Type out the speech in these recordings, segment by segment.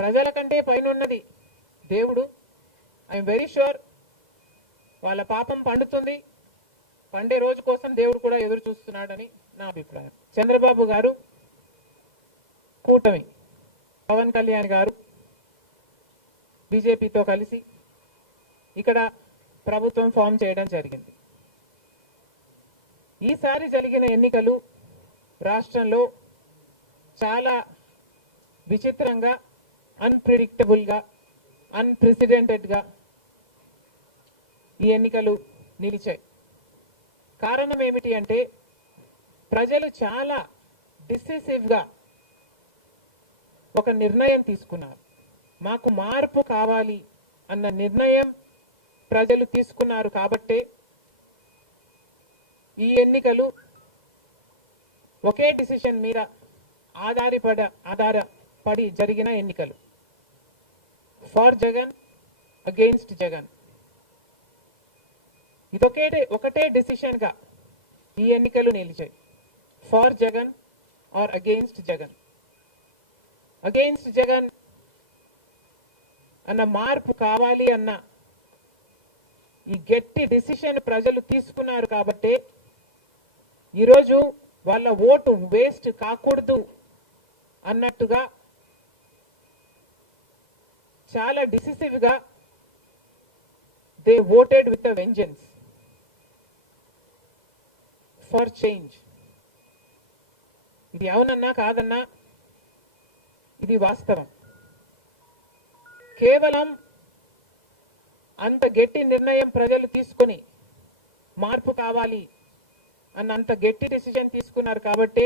ప్రజల కంటే పైన ఉన్నది దేవుడు. ఐఎమ్ వెరీ షూర్ వాళ్ళ పాపం పండుతుంది. పండే రోజు కోసం దేవుడు కూడా ఎదురు చూస్తున్నాడని నా అభిప్రాయం. చంద్రబాబు గారు కూటమి, పవన్ కళ్యాణ్ గారు బీజేపీతో కలిసి ఇక్కడ ప్రభుత్వం ఫామ్ చేయడం జరిగింది. ఈసారి జరిగిన ఎన్నికలు రాష్ట్రంలో చాలా విచిత్రంగా, అన్ప్రిడిక్టబుల్గా, అన్ప్రెసిడెంటెడ్గా ఈ ఎన్నికలు నిలిచాయి. కారణం ఏమిటి అంటే ప్రజలు చాలా డిసిసివ్గా ఒక నిర్ణయం తీసుకున్నారు. మాకు మార్పు కావాలి అన్న నిర్ణయం ప్రజలు తీసుకున్నారు. కాబట్టే ఈ ఎన్నికలు ఒకే డిసిషన్ మీద ఆధారపడి జరిగిన ఎన్నికలు. For Jagan, against Jagan. ఒకటే డిసిషన్ గా ఈ ఎన్నికలు నిలిచాయి. For Jagan or against Jagan. Against Jagan అన్న మార్పు కావాలి అన్న ఈ గట్టి డిసిషన్ ప్రజలు తీసుకున్నారు. కాబట్టి ఈరోజు వాళ్ళ ఓటు వేస్ట్ కాకూడదు అన్నట్టుగా చాలా డిసిసివ్ గా they voted with a vengeance for change. ఇది అవునన్నా కాదన్నా ఇది వాస్తవం. కేవలం అంత గట్టి నిర్ణయం ప్రజలు తీసుకొని మార్పు కావాలి అన్న అంత గట్టి డిసిజన్ తీసుకున్నారు. కాబట్టి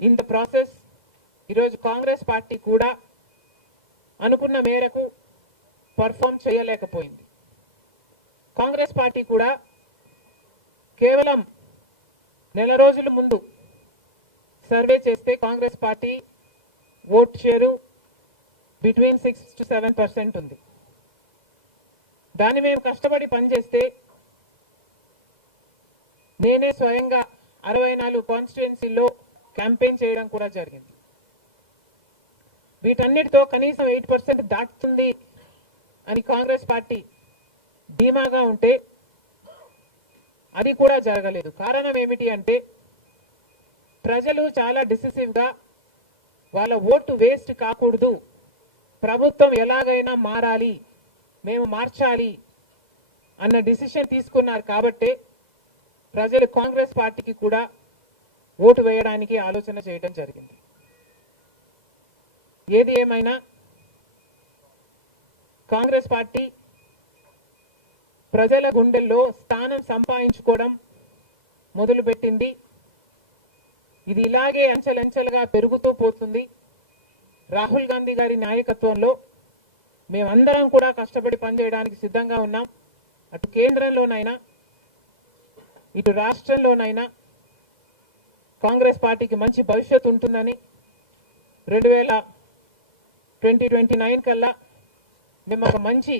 ఇన్ ద ప్రాసెస్ ఈరోజు కాంగ్రెస్ పార్టీ కూడా అనుకున్న మేరకు పర్ఫామ్ చేయలేకపోయింది. కాంగ్రెస్ పార్టీ కూడా కేవలం నెల రోజుల ముందు సర్వే చేస్తే Congress party vote share between 6 to 7% ఉంది. దాన్ని మేము కష్టపడి పనిచేస్తే నేనే స్వయంగా 64 కాన్స్టిట్యుయెన్సీల్లో క్యాంపెయిన్ చేయడం కూడా జరిగింది. వీటన్నిటితో కనీసం 8% దాటుతుంది అని కాంగ్రెస్ పార్టీ ధీమాగా ఉంటే అది కూడా జరగలేదు. కారణం ఏమిటి అంటే ప్రజలు చాలా డిసిసివ్ గా వాళ్ళ ఓటు వేస్ట్ కాకూడదు, ప్రభుత్వం ఎలాగైనా మారాలి, మేము మార్చాలి అన్న డిసిషన్ తీసుకున్నారు. కాబట్టి ప్రజలు కాంగ్రెస్ పార్టీకి కూడా ఓటు వేయడానికి ఆలోచన చేయడం జరిగింది. ఏది ఏమైనా కాంగ్రెస్ పార్టీ ప్రజల గుండెల్లో స్థానం సంపాదించుకోవడం మొదలుపెట్టింది. ఇది ఇలాగే అంచెలంచెలుగా పెరుగుతూ పోతుంది. రాహుల్ గాంధీ గారి నాయకత్వంలో మేమందరం కూడా కష్టపడి పనిచేయడానికి సిద్ధంగా ఉన్నాం. అటు కేంద్రంలోనైనా ఇటు రాష్ట్రంలోనైనా కాంగ్రెస్ పార్టీకి మంచి భవిష్యత్తు ఉంటుందని 2029 కల్లా మేము ఒక మంచి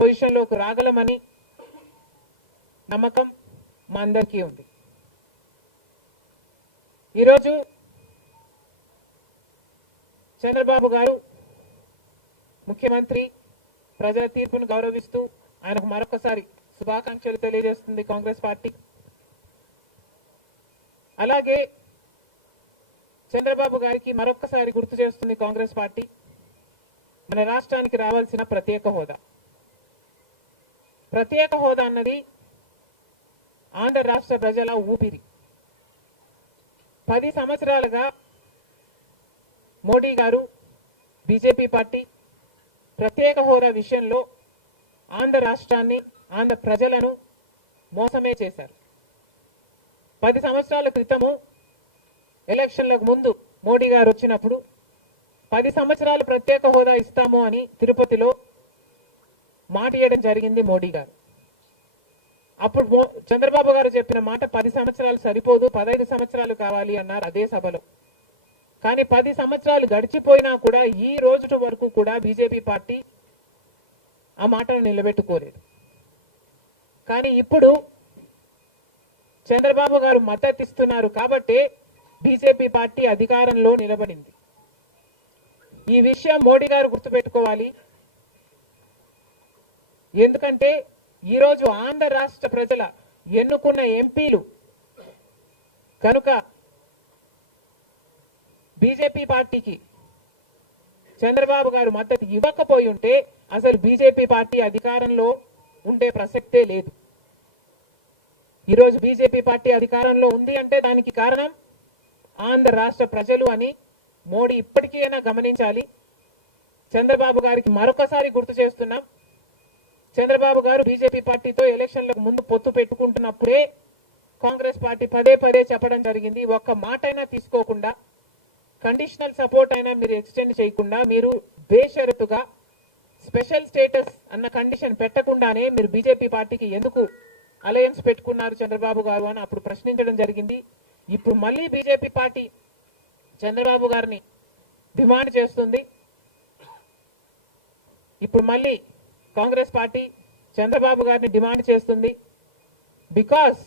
పొజిషన్లోకి రాగలమని నమ్మకం మా అందరికీ ఉంది. ఈరోజు చంద్రబాబు గారు ముఖ్యమంత్రి, ప్రజల తీర్పును గౌరవిస్తూ ఆయనకు మరొకసారి శుభాకాంక్షలు తెలియజేస్తుంది కాంగ్రెస్ పార్టీ. అలాగే చంద్రబాబు గారికి మరొకసారి గుర్తు చేస్తుంది కాంగ్రెస్ పార్టీ మన రాష్ట్రానికి రావాల్సిన ప్రత్యేక హోదా. ప్రత్యేక హోదా అన్నది ఆంధ్ర రాష్ట్ర ప్రజల ఊపిరి. 10 సంవత్సరాలుగా మోడీ గారు, బీజేపీ పార్టీ ప్రత్యేక హోదా విషయంలో ఆంధ్ర రాష్ట్రాన్ని, ఆంధ్ర ప్రజలను మోసమే చేశారు. 10 సంవత్సరాల క్రితము ఎలక్షన్లకు ముందు మోడీ గారు వచ్చినప్పుడు 10 సంవత్సరాలు ప్రత్యేక హోదా ఇస్తాము అని తిరుపతిలో మాట ఇవ్వడం జరిగింది మోడీ గారు. అప్పుడు చంద్రబాబు గారు చెప్పిన మాట 10 సంవత్సరాలు సరిపోదు, 15 సంవత్సరాలు కావాలి అన్నారు అదే సభలో. కానీ 10 సంవత్సరాలు గడిచిపోయినా కూడా ఈ రోజు వరకు కూడా బీజేపీ పార్టీ ఆ మాటను నిలబెట్టుకోలేదు. కానీ ఇప్పుడు చంద్రబాబు గారు మద్దతు ఇస్తున్నారు కాబట్టి బీజేపీ పార్టీ అధికారంలో నిలబడింది. ఈ విషయం మోడీ గారు గుర్తుపెట్టుకోవాలి. ఎందుకంటే ఈరోజు ఆంధ్ర రాష్ట్ర ప్రజల ఎన్నుకున్న ఎంపీలు కనుక బీజేపీ పార్టీకి చంద్రబాబు గారు మద్దతు ఇవ్వకపోయి ఉంటే అసలు బీజేపీ పార్టీ అధికారంలో ఉండే ప్రసక్తే లేదు. ఈరోజు బీజేపీ పార్టీ అధికారంలో ఉంది అంటే దానికి కారణం ఆంధ్ర రాష్ట్ర ప్రజలు అని మోడీ ఇప్పటికైనా గమనించాలి. చంద్రబాబు గారికి మరొకసారి గుర్తు చేస్తున్నాం, చంద్రబాబు గారు బీజేపీ పార్టీతో ఎలక్షన్లకు ముందు పొత్తు పెట్టుకుంటున్నప్పుడే కాంగ్రెస్ పార్టీ పదే పదే చెప్పడం జరిగింది, ఒక్క మాట అయినా తీసుకోకుండా, కండిషనల్ సపోర్ట్ అయినా మీరు ఎక్స్టెండ్ చేయకుండా, మీరు బేషరతుగా స్పెషల్ స్టేటస్ అన్న కండిషన్ పెట్టకుండానే మీరు బీజేపీ పార్టీకి ఎందుకు అలయన్స్ పెట్టుకున్నారు చంద్రబాబు గారు అని అప్పుడు ప్రశ్నించడం జరిగింది. ఇప్పుడు మళ్ళీ బీజేపీ పార్టీ చంద్రబాబు గారిని డిమాండ్ చేస్తుంది. ఇప్పుడు మళ్ళీ కాంగ్రెస్ పార్టీ చంద్రబాబు గారిని డిమాండ్ చేస్తుంది. బికాస్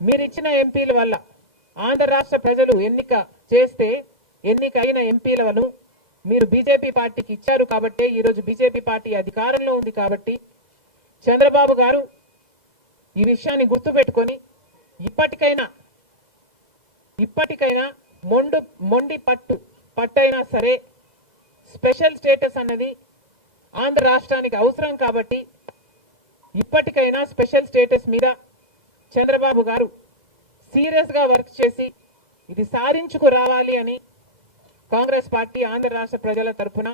మీరు ఇచ్చిన ఎంపీల వల్ల ఆంధ్ర రాష్ట్ర ప్రజలు ఎన్నికైన ఎంపీలను మీరు బీజేపీ పార్టీకి ఇచ్చారు కాబట్టి, ఈరోజు బీజేపీ పార్టీ అధికారంలో ఉంది కాబట్టి చంద్రబాబు గారు ఈ విషయాన్ని గుర్తుపెట్టుకొని ఇప్పటికైనా మొండి పట్టైనా సరే స్పెషల్ స్టేటస్ అన్నది ఆంధ్ర రాష్ట్రానికి అవసరం కాబట్టి ఇప్పటికైనా స్పెషల్ స్టేటస్ మీద చంద్రబాబు గారు సీరియస్ గా వర్క్ చేసి ఇది సాధించుకు రావాలి అని కాంగ్రెస్ పార్టీ ఆంధ్ర రాష్ట్ర ప్రజల తరఫున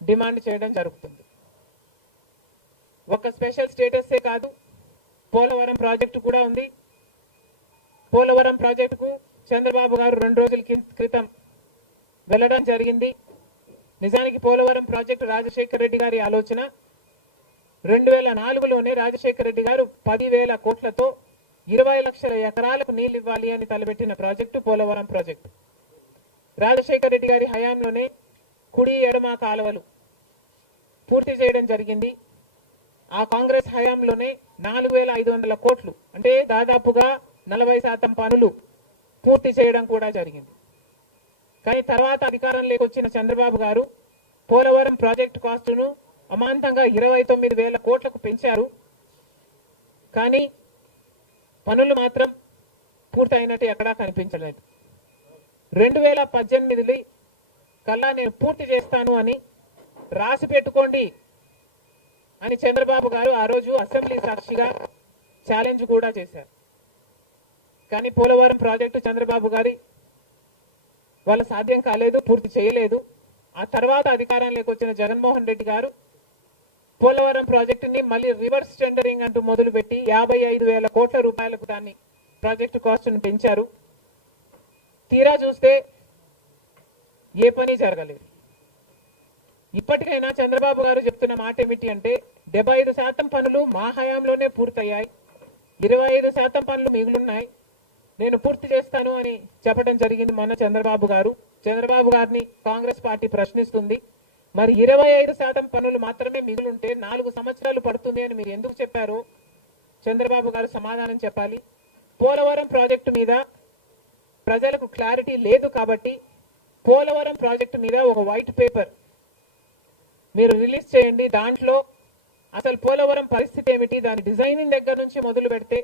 డిమాండ్ చేయడం జరుగుతుంది. ఒక స్పెషల్ స్టేటసే కాదు, పోలవరం ప్రాజెక్టు కూడా ఉంది. పోలవరం ప్రాజెక్టుకు చంద్రబాబు గారు 2 రోజుల క్రితం వెళ్ళడం జరిగింది. నిజానికి పోలవరం ప్రాజెక్టు రాజశేఖర రెడ్డి గారి ఆలోచన. 2004లోనే రాజశేఖర రెడ్డి గారు 10,000 కోట్లతో 20 లక్షల ఎకరాలకు నీళ్లు ఇవ్వాలి అని తలపెట్టిన ప్రాజెక్టు పోలవరం ప్రాజెక్టు. రాజశేఖర రెడ్డి గారి హయాంలోనే కుడి ఎడమ కాలువలు పూర్తి చేయడం జరిగింది. ఆ కాంగ్రెస్ హయాంలోనే 4,500 కోట్లు అంటే దాదాపుగా 40% పనులు పూర్తి చేయడం కూడా జరిగింది. కానీ తర్వాత అధికారంలోకి వచ్చిన చంద్రబాబు గారు పోలవరం ప్రాజెక్టు కాస్టును అమాంతంగా 29,000 కోట్లకు పెంచారు. కానీ పనులు మాత్రం పూర్తయినట్టు ఎక్కడా కనిపించలేదు. 2018 కల్లా నేను పూర్తి చేస్తాను అని రాసి పెట్టుకోండి అని చంద్రబాబు గారు ఆ రోజు అసెంబ్లీ సాక్షిగా ఛాలెంజ్ కూడా చేశారు. కానీ పోలవరం ప్రాజెక్టు చంద్రబాబు గారి వాళ్ళ సాధ్యం కాలేదు, పూర్తి చేయలేదు. ఆ తర్వాత అధికారంలోకి వచ్చిన జగన్మోహన్ రెడ్డి గారు పోలవరం ప్రాజెక్టుని మళ్ళీ రివర్స్ టెండరింగ్ అంటూ మొదలుపెట్టి 55,000 కోట్ల రూపాయలకు దాన్ని ప్రాజెక్టు కాస్ట్ను పెంచారు. తీరా చూస్తే ఏ పని జరగలేదు. ఇప్పటికైనా చంద్రబాబు గారు చెప్తున్న మాట ఏమిటి అంటే 75% పనులు మా హయాంలోనే పూర్తయ్యాయి, 25% పనులు మిగులున్నాయి, నేను పూర్తి చేస్తాను అని చెప్పడం జరిగింది మొన్న చంద్రబాబు గారు. చంద్రబాబు గారిని కాంగ్రెస్ పార్టీ ప్రశ్నిస్తుంది, మరి 25% పనులు మాత్రమే మిగులుంటే 4 సంవత్సరాలు పడుతుంది అని మీరు ఎందుకు చెప్పారో చంద్రబాబు గారు సమాధానం చెప్పాలి. పోలవరం ప్రాజెక్టు మీద ప్రజలకు క్లారిటీ లేదు కాబట్టి పోలవరం ప్రాజెక్టు మీద ఒక వైట్ పేపర్ మీరు రిలీజ్ చేయండి. దాంట్లో అసలు పోలవరం పరిస్థితి ఏమిటి, దాని డిజైనింగ్ దగ్గర నుంచి మొదలు పెడితే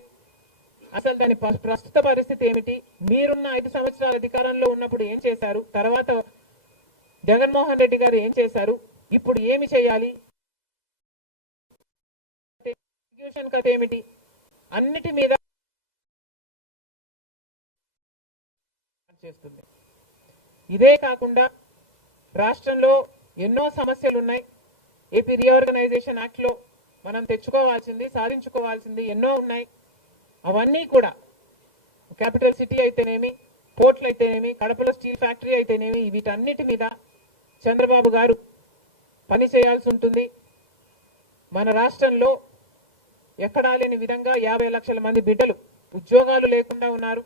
అసలు దాని ప్రస్తుత పరిస్థితి ఏమిటి, మీరున్న 5 సంవత్సరాల అధికారంలో ఉన్నప్పుడు ఏం చేశారు, తర్వాత జగన్మోహన్ రెడ్డి గారు ఏం చేశారు, ఇప్పుడు ఏమి చేయాలి, ఎగ్జిక్యూషన్ కథ ఏమిటి, అన్నిటి మీద చేస్తుంది. ఇదే కాకుండా రాష్ట్రంలో ఎన్నో సమస్యలు ఉన్నాయి. ఏపీ రీఆర్గనైజేషన్ యాక్ట్ లో మనం తెచ్చుకోవాల్సింది, సాధించుకోవాల్సింది ఎన్నో ఉన్నాయి. అవన్నీ కూడా క్యాపిటల్ సిటీ అయితేనేమి, పోర్ట్లు అయితేనేమి, కడపలో స్టీల్ ఫ్యాక్టరీ అయితేనేమి, వీటన్నిటి మీద చంద్రబాబు గారు పని చేయాల్సి ఉంటుంది. మన రాష్ట్రంలో ఎక్కడా లేని విధంగా 50 లక్షల మంది బిడ్డలు ఉద్యోగాలు లేకుండా ఉన్నారు.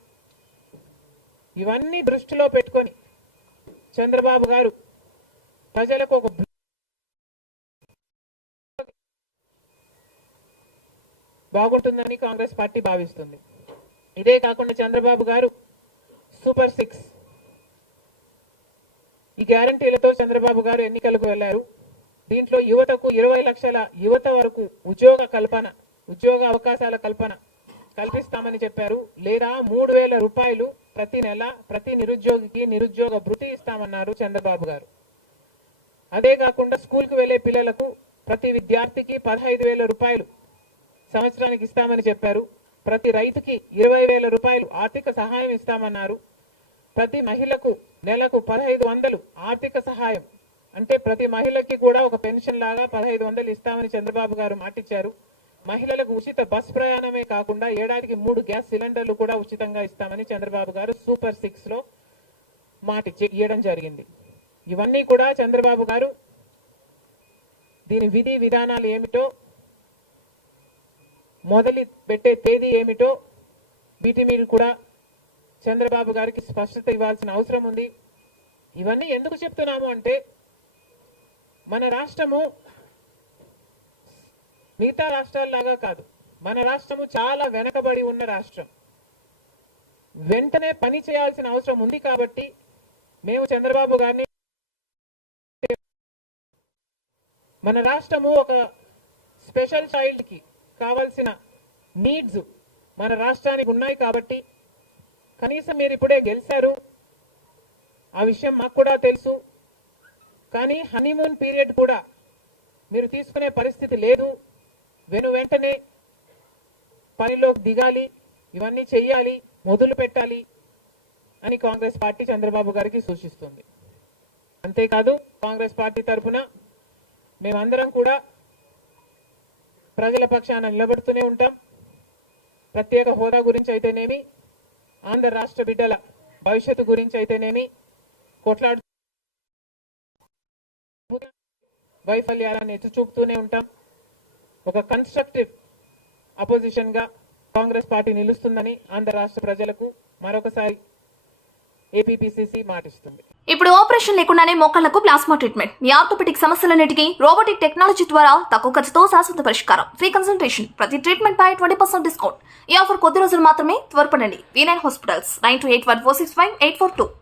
ఇవన్నీ దృష్టిలో పెట్టుకొని చంద్రబాబు గారు ప్రజలకు ఒక బాగుంటుందని కాంగ్రెస్ పార్టీ భావిస్తుంది. ఇదే కాకుండా చంద్రబాబు గారు సూపర్ 6 ఈ గ్యారంటీలతో చంద్రబాబు గారు ఎన్నికలకు వెళ్లారు. దీంట్లో యువతకు 20 లక్షల యువత వరకు ఉద్యోగ అవకాశాల కల్పన కల్పిస్తామని చెప్పారు. లేదా 3,000 రూపాయలు ప్రతి నెల ప్రతి నిరుద్యోగికి నిరుద్యోగ భృతి ఇస్తామన్నారు చంద్రబాబు గారు. అదే కాకుండా స్కూల్కు వెళ్లే పిల్లలకు ప్రతి విద్యార్థికి 15,000 రూపాయలు సంవత్సరానికి ఇస్తామని చెప్పారు. ప్రతి రైతుకి 20,000 రూపాయలు ఆర్థిక సహాయం ఇస్తామన్నారు. ప్రతి మహిళకు నెలకు 1,500 ఆర్థిక సహాయం, అంటే ప్రతి మహిళకి కూడా ఒక పెన్షన్ లాగా 1,500 ఇస్తామని చంద్రబాబు గారు మాటిచ్చారు. మహిళలకు ఉచిత బస్ ప్రయాణమే కాకుండా ఏడాదికి 3 గ్యాస్ సిలిండర్లు కూడా ఉచితంగా ఇస్తామని చంద్రబాబు గారు సూపర్ 6 లో ఇవ్వడం జరిగింది. ఇవన్నీ కూడా చంద్రబాబు గారు దీని విధి విధానాలు ఏమిటో, మొదలు పెట్టే తేదీ ఏమిటో వీటి మీద కూడా చంద్రబాబు గారికి స్పష్టత ఇవ్వాల్సిన అవసరం ఉంది. ఇవన్నీ ఎందుకు చెప్తున్నాము అంటే, మన రాష్ట్రము మిగతా రాష్ట్రాల్లాగా కాదు. మన రాష్ట్రము చాలా వెనకబడి ఉన్న రాష్ట్రం. వెంటనే పని చేయాల్సిన అవసరం ఉంది కాబట్టి మేము చంద్రబాబు గారిని, మన రాష్ట్రము ఒక స్పెషల్ చైల్డ్ కి కావాల్సిన నీడ్స్ మన రాష్ట్రానికి ఉన్నాయి కాబట్టి, కనీసం మీరు ఇప్పుడే గెలిచారు, ఆ విషయం మాకు కూడా తెలుసు. కానీ హనీమూన్ పీరియడ్ కూడా మీరు తీసుకునే పరిస్థితి లేదు. వెంటనే పనిలోకి దిగాలి, ఇవన్నీ చెయ్యాలి, మొదలు పెట్టాలి అని కాంగ్రెస్ పార్టీ చంద్రబాబు గారికి సూచిస్తుంది. అంతేకాదు కాంగ్రెస్ పార్టీ తరఫున మేమందరం కూడా ప్రజల పక్షాన నిలబడుతూనే ఉంటాం. ప్రత్యేక హోదా గురించి అయితేనేమి, ఆంధ్ర రాష్ట్ర బిడ్డల భవిష్యత్తు గురించి అయితేనేమి కొట్లాడు వైఫల్యాలను ఎత్తి చూపుతూనే ఉంటాం. ఒక కన్స్ట్రక్టివ్ అపోజిషన్ గా కాంగ్రెస్ పార్టీ నిలుస్తుందని ఆంధ్ర రాష్ట్ర ప్రజలకు మరొకసారి ఏపీపీసీసీ మాటిస్తుంది. ఇప్పుడు ఆపరేషన్ లేకుండానే మోకాళ్లకు ప్లాస్మా ట్రీట్మెంట్. మీ ఆర్థోపెడిక్ సమస్యలన్నిటికీ రోబోటిక్ టెక్నాలజీ ద్వారా తక్కువ ఖర్చుతో శాశ్వత పరిష్కారం. Free consultation. ప్రతి ట్రీట్మెంట్ పై 20% డిస్కౌంట్. ఈ ఆఫర్ కొద్ది రోజులు మాత్రమే. త్వరపడండి. V9 hospitals 9281465842.